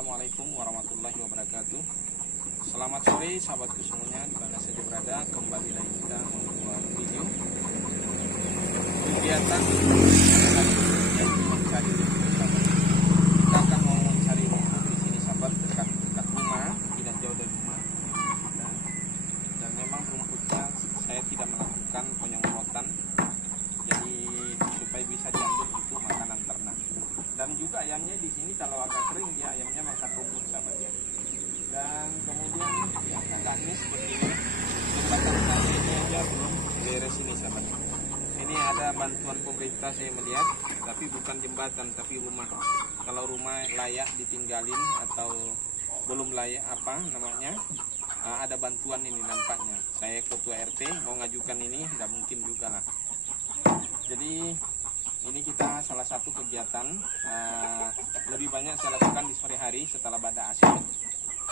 Assalamualaikum warahmatullahi wabarakatuh. Selamat sore sahabatku semuanya, di mana saja berada. Kembali lagi kita membuat video kegiatan mencari rumput. Kita akan mau mencari rumput di sini sahabat, dekat rumah, tidak jauh dari rumah. Dan memang rumputnya saya tidak melakukan penyemprotan, jadi supaya bisa diambil itu makanan ternak. Dan juga ayamnya di sini kalau agak kering dia ayamnya makan rumput sahabat ya. Dan kemudian ya agaknya seperti ini. Jembatan tali ini aja belum beres ini sahabat. Ini ada bantuan pemerintah saya melihat, tapi bukan jembatan tapi rumah. Kalau rumah layak ditinggalin atau belum layak apa namanya, ada bantuan ini nampaknya. Saya ketua RT mau ngajukan ini, tidak mungkin juga lah. Jadi ini kita salah satu kegiatan lebih banyak saya lakukan di sore hari setelah bada asing,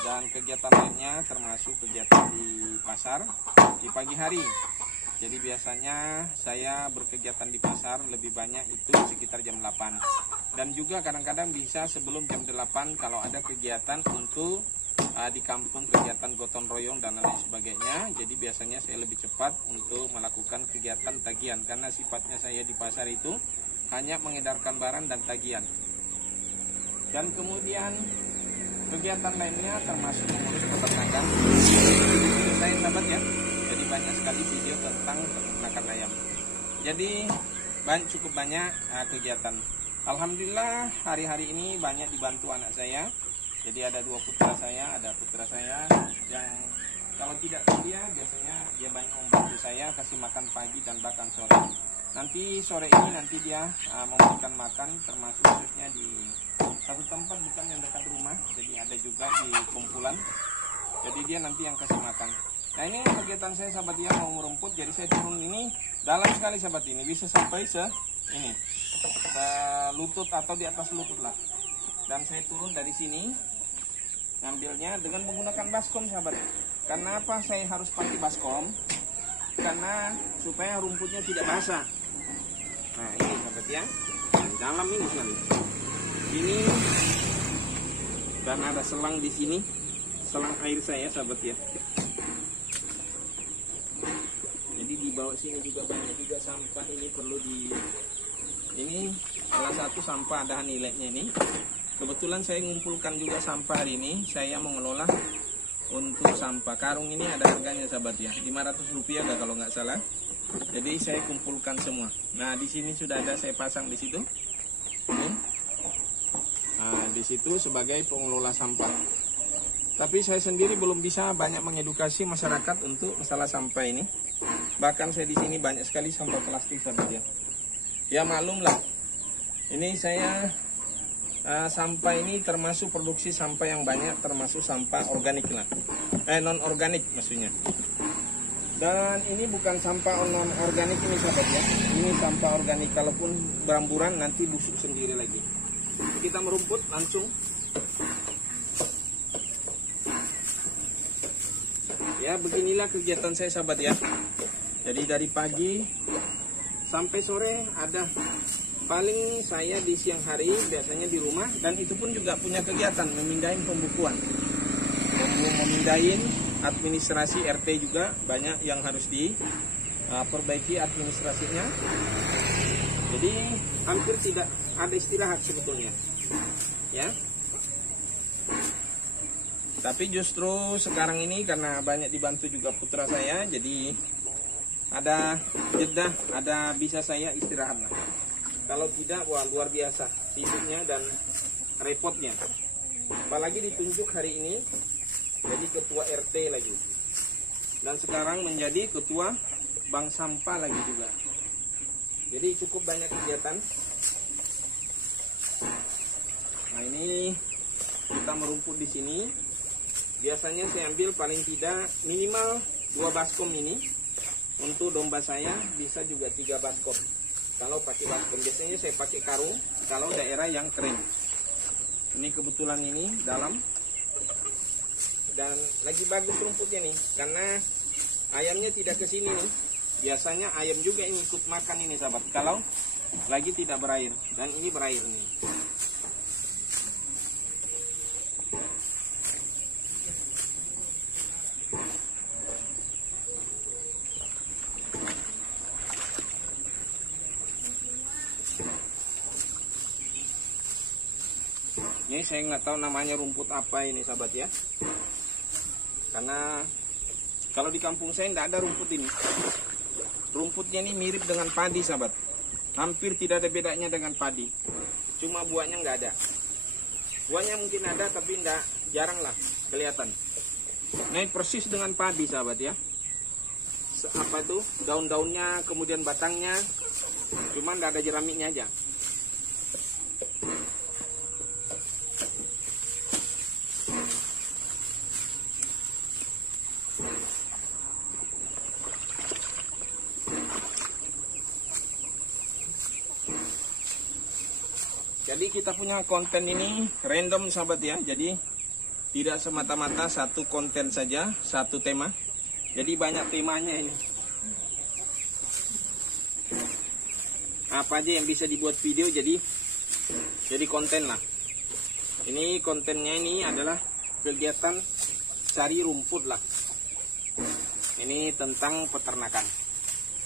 dan kegiatan lainnya termasuk kegiatan di pasar di pagi hari. Jadi biasanya saya berkegiatan di pasar lebih banyak itu sekitar jam 8, dan juga kadang-kadang bisa sebelum jam 8 kalau ada kegiatan untuk di kampung, kegiatan gotong royong dan lain sebagainya. Jadi biasanya saya lebih cepat untuk melakukan kegiatan tagihan, karena sifatnya saya di pasar itu hanya mengedarkan barang dan tagihan. Dan kemudian kegiatan lainnya termasuk mengurus peternakan. Saya sahabat ya, jadi banyak sekali video tentang peternakan ayam. Jadi cukup banyak kegiatan. Alhamdulillah hari-hari ini banyak dibantu anak saya. Jadi ada dua putra saya, ada putra saya yang kalau tidak kuliah biasanya dia banyak membantu saya kasih makan pagi dan bahkan sore. Nanti sore ini nanti dia memberikan makan, termasuk khususnya di satu tempat bukan yang dekat rumah, jadi ada juga di kumpulan. Jadi dia nanti yang kasih makan. Nah ini kegiatan saya sahabat ya, mau merumput. Jadi saya turun ini dalam sekali sahabat, ini bisa sampai ini lutut atau di atas lutut lah. Dan saya turun dari sini ngambilnya dengan menggunakan baskom sahabat. Karena apa saya harus pakai baskom? Karena supaya rumputnya tidak basah. Nah ini sahabat ya, di dalam ini sekali. Ini dan ada selang di sini, selang air saya sahabat ya. Jadi di bawah sini juga banyak juga sampah, ini perlu ini salah satu sampah ada nilainya ini. Kebetulan saya mengumpulkan juga sampah hari ini. Saya mengelola untuk sampah karung ini, ada harganya sahabat ya, Rp500 kalau nggak salah. Jadi saya kumpulkan semua. Nah di sini sudah ada saya pasang di situ. Nah di situ sebagai pengelola sampah. Tapi saya sendiri belum bisa banyak mengedukasi masyarakat untuk masalah sampah ini. Bahkan saya di sini banyak sekali sampah plastik sahabat ya. Ya maklum lah. Ini saya sampah ini termasuk produksi sampah yang banyak, termasuk sampah organik lah, non organik maksudnya. Dan ini bukan sampah non organik ini sahabat ya, ini sampah organik. Kalaupun beramburan nanti busuk sendiri lagi. Kita merumput langsung. Ya beginilah kegiatan saya sahabat ya. Jadi dari pagi sampai sore ada. Paling saya di siang hari biasanya di rumah, dan itu pun juga punya kegiatan memindahin pembukuan, memindahin administrasi RT juga banyak yang harus diperbaiki administrasinya. Jadi hampir tidak ada istirahat sebetulnya, ya. Tapi justru sekarang ini karena banyak dibantu juga putra saya, jadi ada jeda, ada bisa saya istirahat lah. Kalau tidak, wah luar biasa sibuknya dan repotnya. Apalagi ditunjuk hari ini jadi ketua RT lagi. Dan sekarang menjadi ketua bank sampah lagi juga. Jadi cukup banyak kegiatan. Nah ini kita merumput di sini. Biasanya saya ambil paling tidak minimal 2 baskom ini. Untuk domba saya bisa juga 3 baskom. Kalau pakai baskom, biasanya saya pakai karung kalau daerah yang kering. Ini kebetulan ini dalam, dan lagi bagus rumputnya nih, karena ayamnya tidak ke sini nih. Biasanya ayam juga ini ikut makan ini sahabat, kalau lagi tidak berair. Dan ini berair nih. Ini saya nggak tahu namanya rumput apa ini sahabat ya. Karena kalau di kampung saya nggak ada rumput ini. Rumputnya ini mirip dengan padi sahabat. Hampir tidak ada bedanya dengan padi. Cuma buahnya nggak ada. Buahnya mungkin ada tapi jarang lah kelihatan. Nah ini persis dengan padi sahabat ya. Apa itu? Daun-daunnya kemudian batangnya. Cuma nggak ada jeramiknya aja. Jadi kita punya konten ini random sahabat ya. Jadi tidak semata-mata satu konten saja, satu tema. Jadi banyak temanya ini. Apa aja yang bisa dibuat video jadi konten lah. Ini kontennya ini adalah kegiatan cari rumput lah. Ini tentang peternakan.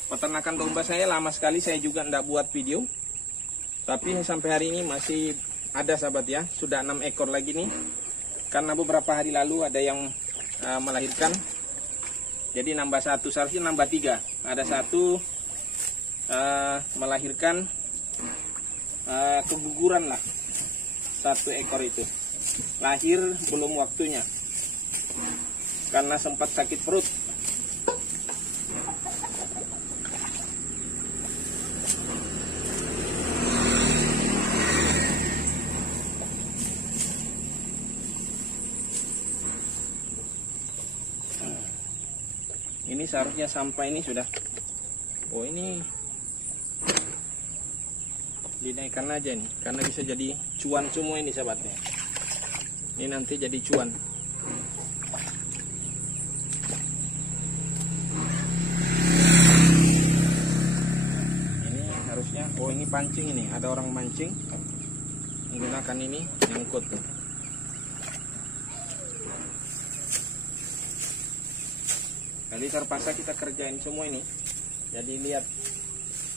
Peternakan domba saya lama sekali saya juga tidak buat video. Tapi sampai hari ini masih ada sahabat ya. Sudah 6 ekor lagi nih. Karena beberapa hari lalu ada yang melahirkan. Jadi nambah 1, seharusnya nambah 3. Ada 1 melahirkan keguguran lah. 1 ekor itu. Lahir belum waktunya. Karena sempat sakit perut. Ini seharusnya sampai ini sudah. Oh ini dinaikkan aja nih, karena bisa jadi cuan semua ini sahabatnya. Ini nanti jadi cuan. Ini harusnya, oh ini pancing ini, ada orang mancing menggunakan ini nyangkut tuh. Jadi terpaksa kita kerjain semua ini. Jadi lihat,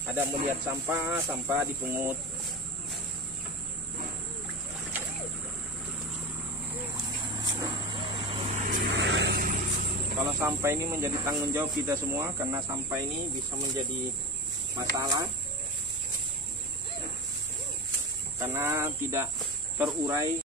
ada melihat sampah dipungut. Kalau sampah ini menjadi tanggung jawab kita semua, karena sampah ini bisa menjadi masalah karena tidak terurai